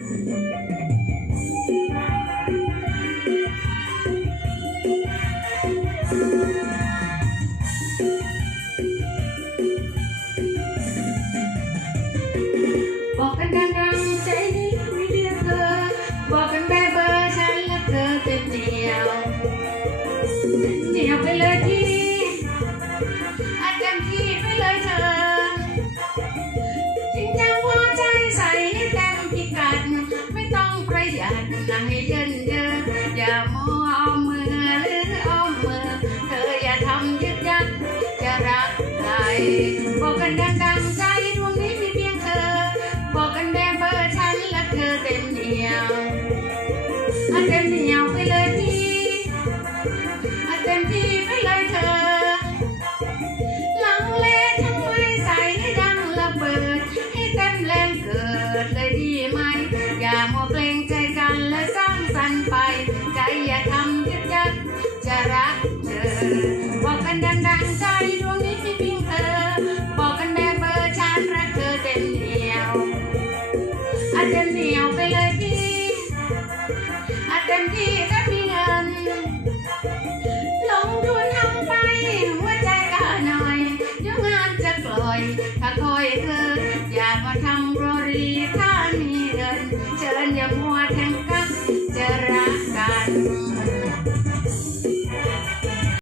บอกกันดัง ไระยัดนะให้เยินเยินอย่ามัวเอามือหรือเอามือเธออย่าทำยึดยัดจะรักใครบอกกันดังๆใจดวงนี้มีเพียงเธอ บอกกันแบบเบอร์ฉันและเธอเต็มเดียวอันเต็มเดียวไปเลยพี่อันเต็มที่ไปเลยเธอ หลังเลทำไมใส่ให้ดังระเบิด ให้เต็มแรงเกิดเลยดีไหม อย่ามัวเกรงใจกันและสร้างสรรค์ไป ใจอย่าทำยึดยัดจะรักเธอ บอกกันดังๆใจดวงนี้มีเพียงเธอ บอกกันแบบเบอร์ฉันรักเธอเต็มเดียวอาจจะเหนียวไปเลยพี่อาจจะที่ก็ jalan yang muat yang kau cerahkan